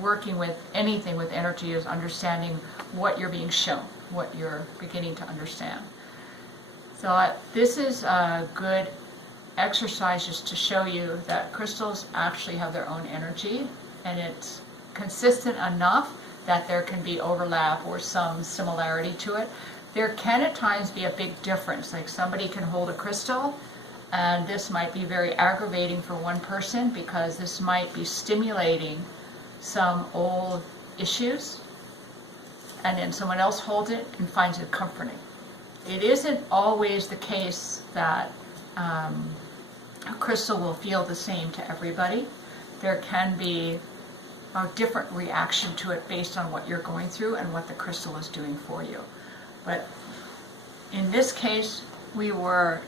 working with anything with energy is understanding what you're being shown, what you're beginning to understand. So this is a good exercise just to show you that crystals actually have their own energy, and it's consistent enough that there can be overlap or some similarity to it. There can at times be a big difference, like somebody can hold a crystal and this might be very aggravating for one person because this might be stimulating some old issues, and then someone else holds it and finds it comforting. It isn't always the case that a crystal will feel the same to everybody. There can be a different reaction to it based on what you're going through and what the crystal is doing for you. But in this case, we were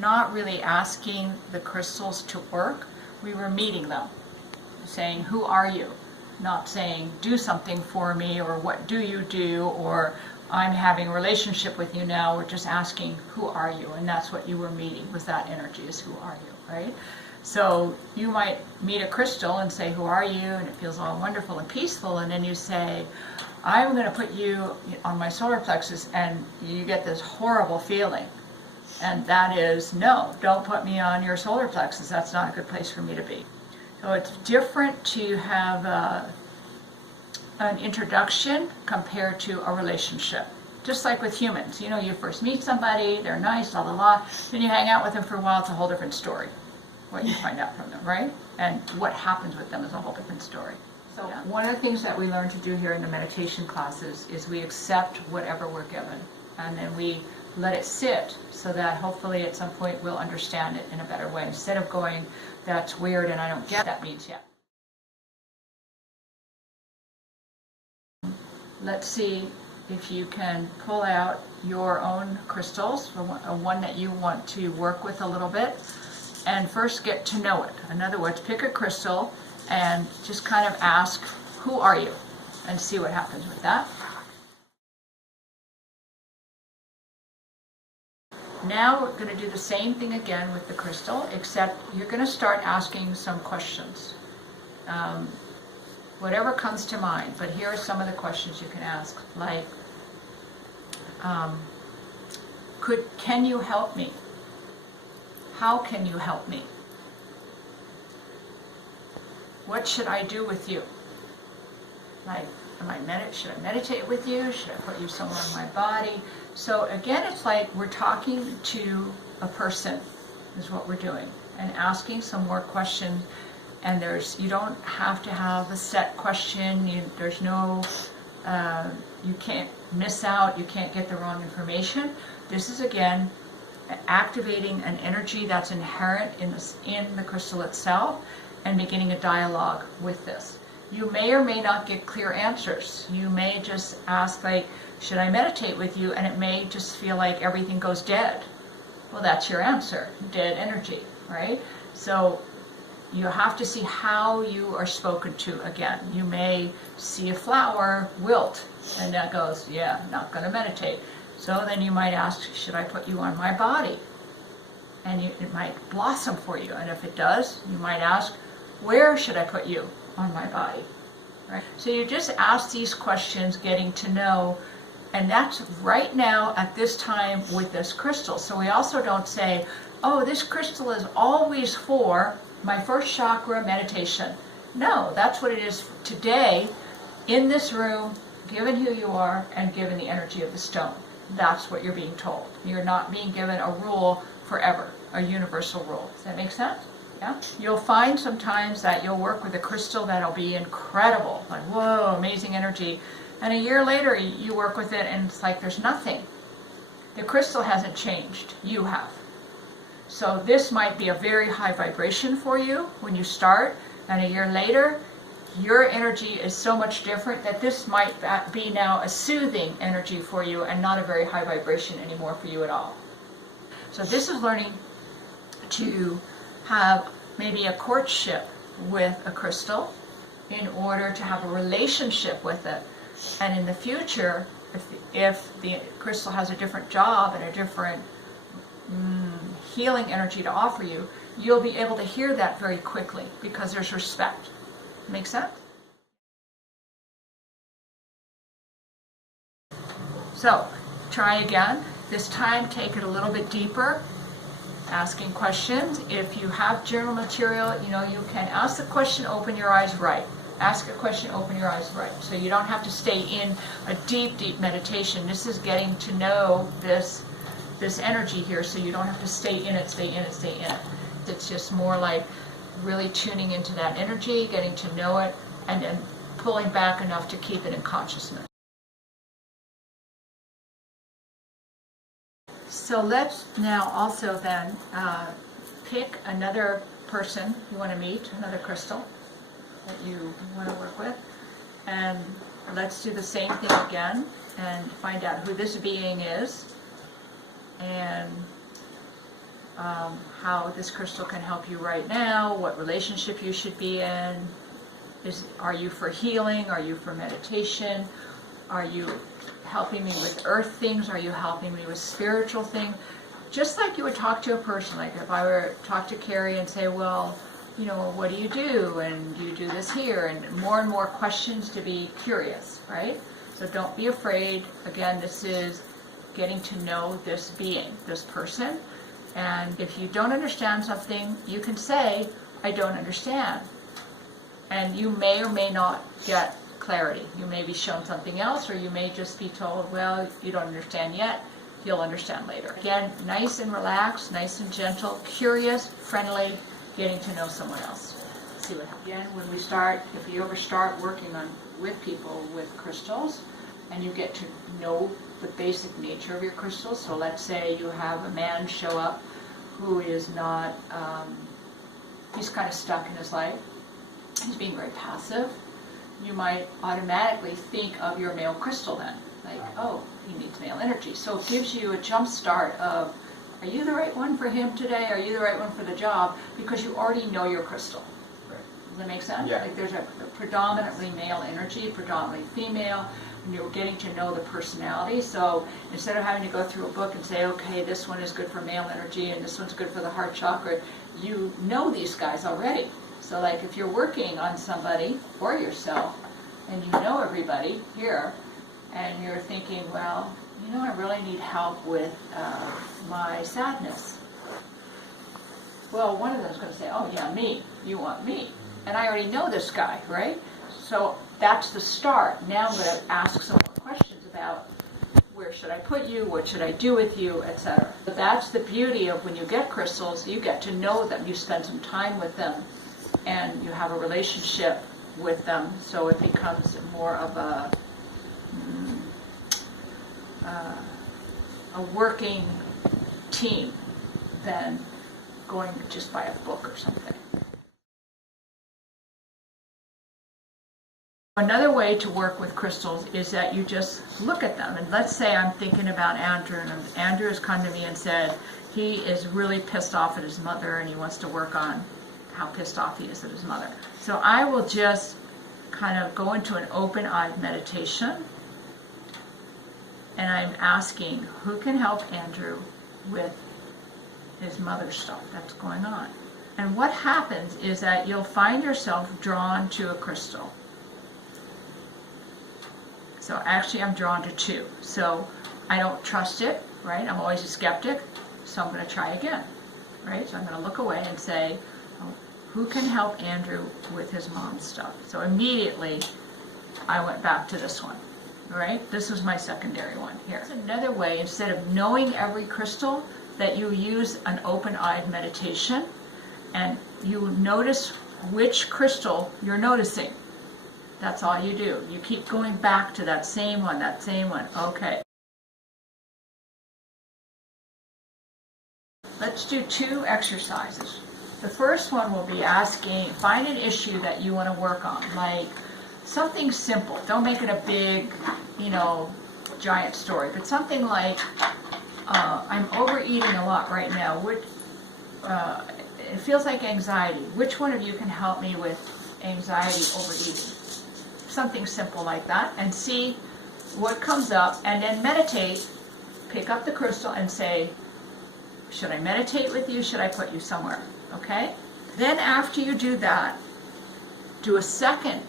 not really asking the crystals to work. We were meeting them, saying, who are you? Not saying, do something for me, or what do you do, or I'm having a relationship with you now. We're just asking, who are you? And that's what you were meeting, was that energy, is who are you, right? So you might meet a crystal and say, who are you? And it feels all wonderful and peaceful. And then you say, I'm going to put you on my solar plexus, and you get this horrible feeling. And that is, no, don't put me on your solar plexus. That's not a good place for me to be. So it's different to have an introduction compared to a relationship. Just like with humans, you know, you first meet somebody, they're nice, blah, blah, blah. Then you hang out with them for a while, it's a whole different story. What you find out from them, right? And what happens with them is a whole different story. So one of the things that we learn to do here in the meditation classes is we accept whatever we're given, and then we let it sit so that hopefully at some point we'll understand it in a better way, instead of going, that's weird and I don't get what that means yet. Let's see if you can pull out your own crystals, one that you want to work with a little bit, and first get to know it. In other words, pick a crystal and just kind of ask, who are you? And see what happens with that. Now we're going to do the same thing again with the crystal, except you're going to start asking some questions. Whatever comes to mind, but here are some of the questions you can ask, like, can you help me? How can you help me? What should I do with you? Like, should I meditate with you? Should I put you somewhere in my body? So again, it's like we're talking to a person, is what we're doing, and asking some more questions. And you don't have to have a set question. There's no, you can't miss out. You can't get the wrong information. This is again activating an energy that's inherent in the crystal itself, and beginning a dialogue with this. You may or may not get clear answers. You may just ask, like, should I meditate with you? And it may just feel like everything goes dead. Well, that's your answer, dead energy, right? So you have to see how you are spoken to again. You may see a flower wilt, and that goes, yeah, not going to meditate. So then you might ask, should I put you on my body? And it might blossom for you. And if it does, you might ask, where should I put you on my body? Right? So you just ask these questions, getting to know, and that's right now at this time with this crystal. So we also don't say, oh, this crystal is always for my first chakra meditation. No, that's what it is today, in this room, given who you are and given the energy of the stone. That's what you're being told. You're not being given a rule forever, a universal rule. Does that make sense? Yeah? You'll find sometimes that you'll work with a crystal that'll be incredible, like, whoa, amazing energy. And a year later, you work with it and it's like there's nothing. The crystal hasn't changed. You have. So this might be a very high vibration for you when you start, and a year later, your energy is so much different that this might be now a soothing energy for you and not a very high vibration anymore for you at all. So this is learning to have maybe a courtship with a crystal in order to have a relationship with it. And in the future, if the crystal has a different job and a different healing energy to offer you, you'll be able to hear that very quickly because there's respect. Make sense? So try again. This time take it a little bit deeper, asking questions. If you have journal material, you can ask the question, open your eyes right. Ask a question, open your eyes right. So you don't have to stay in a deep, deep meditation. This is getting to know this energy here, so you don't have to stay in it, stay in it, stay in it. It's just more like really tuning into that energy, getting to know it, and then pulling back enough to keep it in consciousness. So let's now also then pick another person you want to meet, another crystal that you want to work with, and let's do the same thing again and find out who this being is and how this crystal can help you right now, what relationship you should be in. Are you for healing? Are you for meditation? Are you helping me with earth things? Are you helping me with spiritual things? Just like you would talk to a person, like if I were to talk to Carrie and say, well, what do you do? And you do this here, and more questions to be curious, right? So don't be afraid. Again, this is getting to know this being, this person. And if you don't understand something, you can say, I don't understand. And you may or may not get clarity. You may be shown something else, or you may just be told, well, you don't understand yet. You'll understand later. Again, nice and relaxed, nice and gentle, curious, friendly, getting to know someone else. See what happens. Again, when we start, if you ever start working with people with crystals, and you get to know the basic nature of your crystals. So let's say you have a man show up who is not, he's kind of stuck in his life. He's being very passive. You might automatically think of your male crystal then. Like, oh, he needs male energy. So it gives you a jump start of, are you the right one for him today? Are you the right one for the job? Because you already know your crystal. Right. Does that make sense? Yeah. Like there's a predominantly male energy, predominantly female, and you're getting to know the personality. So instead of having to go through a book and say, okay, this one is good for male energy and this one's good for the heart chakra, you know these guys already. So like if you're working on somebody or yourself and you know everybody here and you're thinking, well, I really need help with my sadness. Well, one of them is going to say, oh yeah, me, you want me. And I already know this guy, right? So that's the start. Now I'm going to ask some more questions about where should I put you, what should I do with you, etc. But that's the beauty of when you get crystals, you get to know them, you spend some time with them, and you have a relationship with them, so it becomes more of a working team than going just by a book or something. Another way to work with crystals is that you just look at them. And let's say I'm thinking about Andrew, and Andrew has come to me and said he is really pissed off at his mother and he wants to work on how pissed off he is at his mother. So I will just kind of go into an open-eyed meditation, and I'm asking who can help Andrew with his mother's stuff that's going on. And what happens is that you'll find yourself drawn to a crystal. So actually I'm drawn to two. So I don't trust it, right? I'm always a skeptic, so I'm going to try again, right? So I'm going to look away and say, oh, who can help Andrew with his mom's stuff? So immediately I went back to this one, right? This was my secondary one here. It's another way, instead of knowing every crystal, that you use an open-eyed meditation and you notice which crystal you're noticing. That's all you do. You keep going back to that same one, Okay. Let's do two exercises. The first one will be asking, find an issue that you want to work on, like something simple. Don't make it a big, giant story, but something like, I'm overeating a lot right now. It feels like anxiety. Which one of you can help me with anxiety, overeating? Something simple like that, and see what comes up, and then meditate, pick up the crystal and say, should I meditate with you? Should I put you somewhere? Okay? Then after you do that, do a second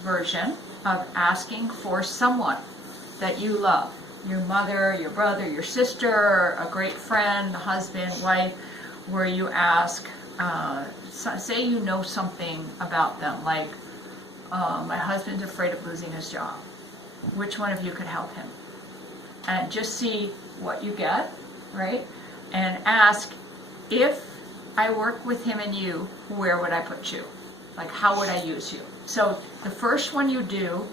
version of asking for someone that you love. your mother, your brother, your sister, a great friend, husband, wife, where you ask, say you know something about them, like my husband's afraid of losing his job. Which one of you could help him? And just see what you get, right? And ask, if I work with him and you, where would I put you? Like, how would I use you? So the first one you do,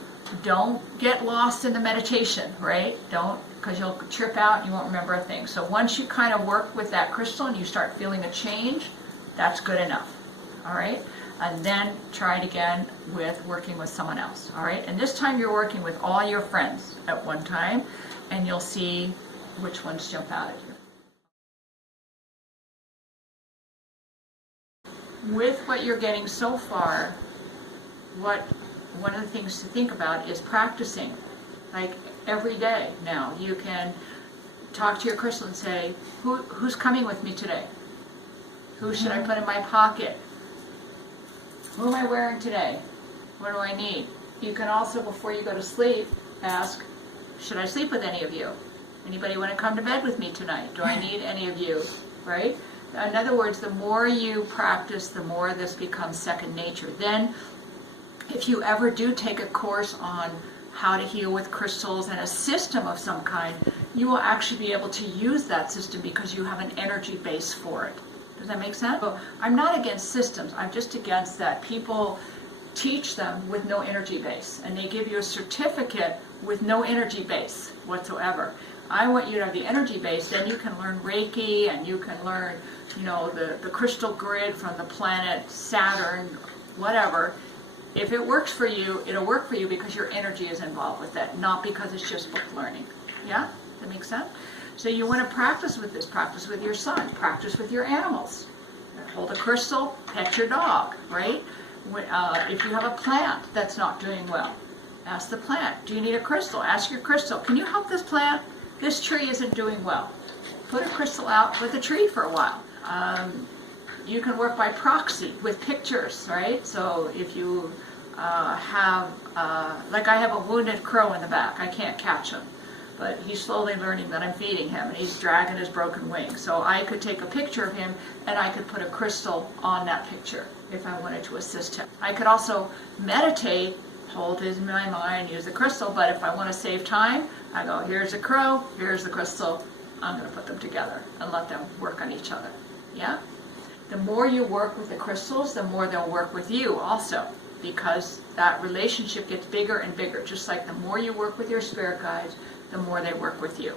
don't get lost in the meditation, right? Don't, because you'll trip out and you won't remember a thing. So once you kind of work with that crystal and you start feeling a change, that's good enough, all right? And then try it again with working with someone else, all right? And this time you're working with all your friends at one time, and you'll see which ones jump out at you. With what you're getting so far, one of the things to think about is practicing, like every day now. You can talk to your crystal and say, who's coming with me today? Who should I put in my pocket? Who am I wearing today? What do I need? You can also, before you go to sleep, ask, should I sleep with any of you? Anybody want to come to bed with me tonight? Do I need any of you? Right? In other words, the more you practice, the more this becomes second nature. Then, if you ever do take a course on how to heal with crystals and a system of some kind, you will actually be able to use that system because you have an energy base for it. Does that make sense? So I'm not against systems. I'm just against that people teach them with no energy base, and they give you a certificate with no energy base whatsoever. I want you to have the energy base, then you can learn Reiki, and you can learn, the crystal grid from the planet Saturn, whatever. If it works for you, it'll work for you because your energy is involved with it, not because it's just book learning. Yeah? That makes sense? So you want to practice with this. Practice with your son. Practice with your animals. Hold a crystal, pet your dog, right? If you have a plant that's not doing well, ask the plant, do you need a crystal? Ask your crystal, can you help this plant? This tree isn't doing well. Put a crystal out with the tree for a while. You can work by proxy with pictures, right? So if you have, like I have a wounded crow in the back, I can't catch him, but he's slowly learning that I'm feeding him, and he's dragging his broken wing. So I could take a picture of him, and I could put a crystal on that picture if I wanted to assist him. I could also meditate, hold his in my mind, use the crystal, but if I want to save time, I go, here's a crow, here's the crystal, I'm going to put them together and let them work on each other. Yeah? The more you work with the crystals, the more they'll work with you also, because that relationship gets bigger and bigger. Just like the more you work with your spirit guides, the more they work with you.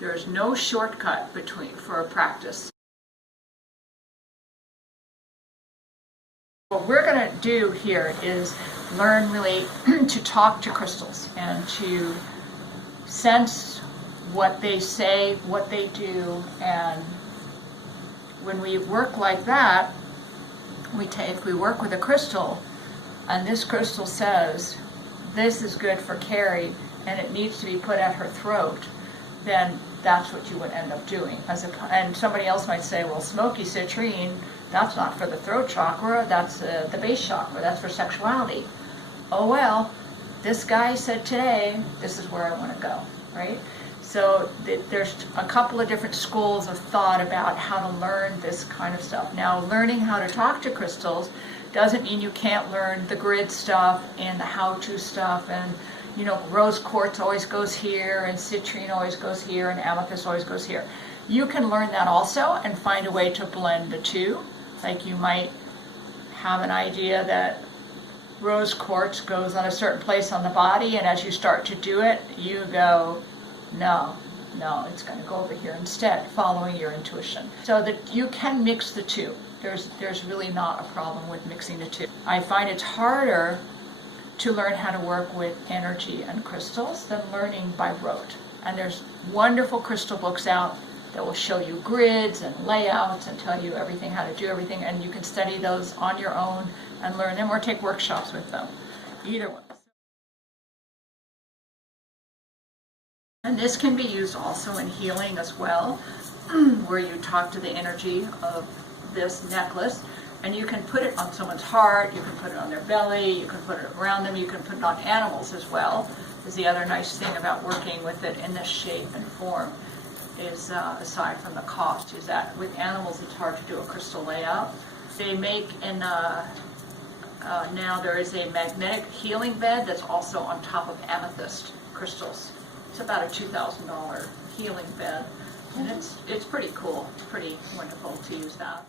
There's no shortcut for a practice. What we're going to do here is learn really to talk to crystals and to sense what they say, what they do, and when we work like that, if we work with a crystal, and this crystal says, this is good for Carrie, and it needs to be put at her throat, then that's what you would end up doing. And somebody else might say, well, smoky citrine, that's not for the throat chakra, that's the base chakra, that's for sexuality. Oh well, this guy said today, this is where I want to go, right? So there's a couple of different schools of thought about how to learn this kind of stuff. Now, learning how to talk to crystals doesn't mean you can't learn the grid stuff and the how-to stuff, and rose quartz always goes here, and citrine always goes here, and amethyst always goes here. You can learn that also and find a way to blend the two. Like you might have an idea that rose quartz goes on a certain place on the body, and as you start to do it, you go, no, it's going to go over here instead, following your intuition. So that you can mix the two. There's really not a problem with mixing the two. I find it's harder to learn how to work with energy and crystals than learning by rote. And there's wonderful crystal books out that will show you grids and layouts and tell you everything, how to do everything, and you can study those on your own and learn them or take workshops with them. Either one. And this can be used also in healing as well, where you talk to the energy of this necklace, and you can put it on someone's heart, you can put it on their belly, you can put it around them, you can put it on animals as well. is the other nice thing about working with it in this shape and form is, aside from the cost, is that with animals it's hard to do a crystal layout. They make now there is a magnetic healing bed that's also on top of amethyst crystals. It's about a $2,000 healing bed, and it's pretty cool. It's pretty wonderful to use that.